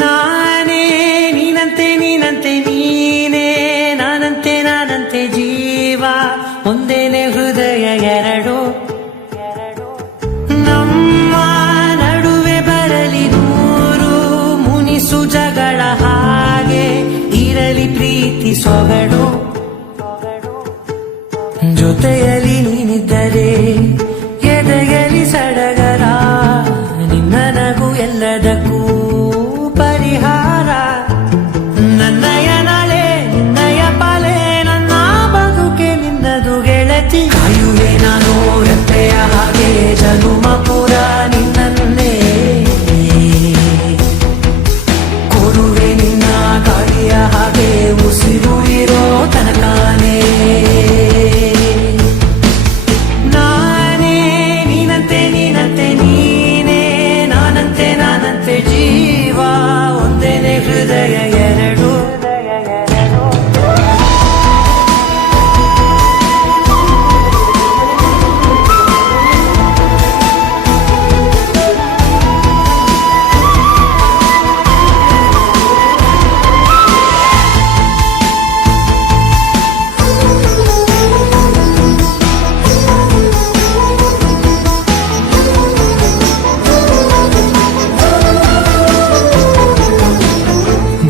ನಾನೇ ನೀನಂತೆ ನೀನಂತೆ ನೀನೇ ನಾನಂತೆ ನಾನಂತೆ ಜೀವ ಒಂದೇನೆ ಹೃದಯ ಎರಡು ನಮ್ಮ ನಡುವೆ ಬರಲಿ ನೂರು ಮುನಿಸು ಜಗಳ ಹಾಗೆ ಇರಲಿ ಪ್ರೀತಿ ಸೊಗಡು ಜೊತೆಯಲ್ಲಿ ನೀನಿದ್ದರೆ ಎದೆಯಲಿ ಸಡಗರ ನಿನ್ನ ನಗು ಎಲ್ಲದಕ್ಕೂ ಪರಿಹಾರ ನನ್ನಯ ನಾಳೆ ನಿನ್ನಯ ಪಾಲೆ ನನ್ನ ಬದುಕೆ ನಿನ್ನದು ಗೆಳತಿ ಕಾಯುವೆ ನಾನು ರೆಪ್ಪೆಯ ಹಾಗೆ ಜನುಮ ಪುರ ನಿನ್ನನ್ನೇ ಕೊಡುವೆ ನಿನ್ನ ಗಾಳಿಯ ಹಾಗೆ ಉಸಿರು ಇರೋ ತನಕಾನೇ ನಾನೇ ನೀನಂತೆ ನೀನೇ ನಾನಂತೆ ನಾನಂತೆ ಜೀವ ಒಂದೇನೆ ಹೃದಯ ಎರಡು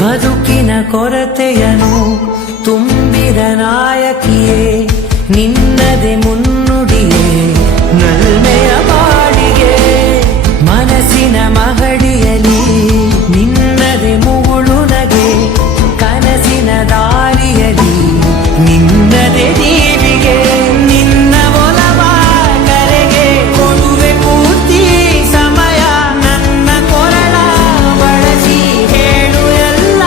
ಬದುಕಿನ ಕೊರತೆಯನು ತುಂಬಿದ ನಾಯಕಿಯೇ ನಿನ್ನದೆ ಮುನ್ನುಡಿಯೇ ನಲ್ಮೆಯ ಬಾಡಿಗೆ ಮನಸ್ಸಿನ ಮಹಡಿಯಲಿ ನಿನ್ನದೆ ಮುಗುಳು ನಗೆ ಕನಸಿನ ದಾರಿಯಲಿ ನಿನ್ನದೆ ದೀವಿಗೆ ನಿನ್ನ ಒಲವ ಕರೆಗೆ ಕೊಡುವೆ ಪೂರ್ತಿ ಸಮಯ ನನ್ನ ಕೊರಳ ಬಳಸಿ ಹೇಳು ಎಲ್ಲ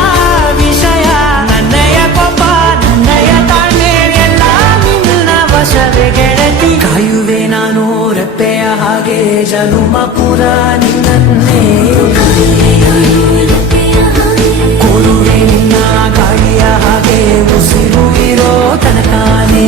ವಿಷಯ ನನ್ನಯ ಕೋಪ ನನ್ನಯ ತಾಳ್ಮೆ ಎಲ್ಲ ನಿನ್ನ ವಶವೇ ಗೆಳತಿ ಕಾಯುವೆ ನಾನು ರೆಪ್ಪೆಯ ಹಾಗೆ ಜನುಮ ಪುರ ನಿನ್ನನ್ನೇ ಕೊಡುವೆ ನಿನ್ನ ಗಾಳಿಯ ಹಾಗೆ ಉಸಿರು ಇರೋ ತನಕಾನೇ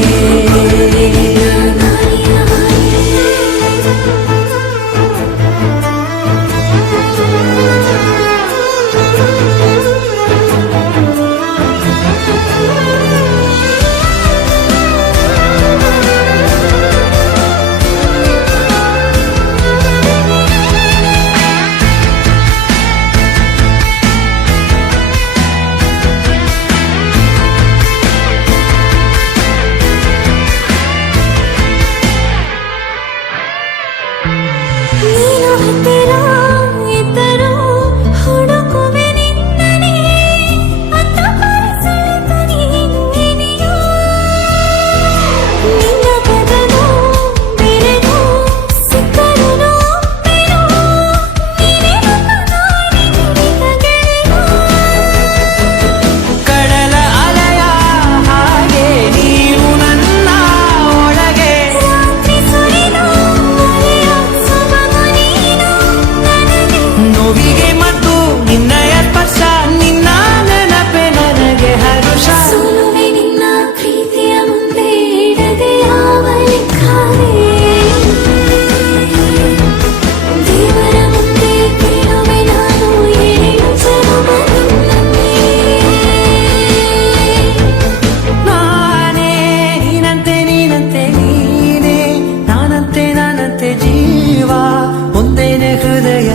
ಜೀವ ಒಂದೇನೆ ಹೃದಯ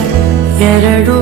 ಎರಡು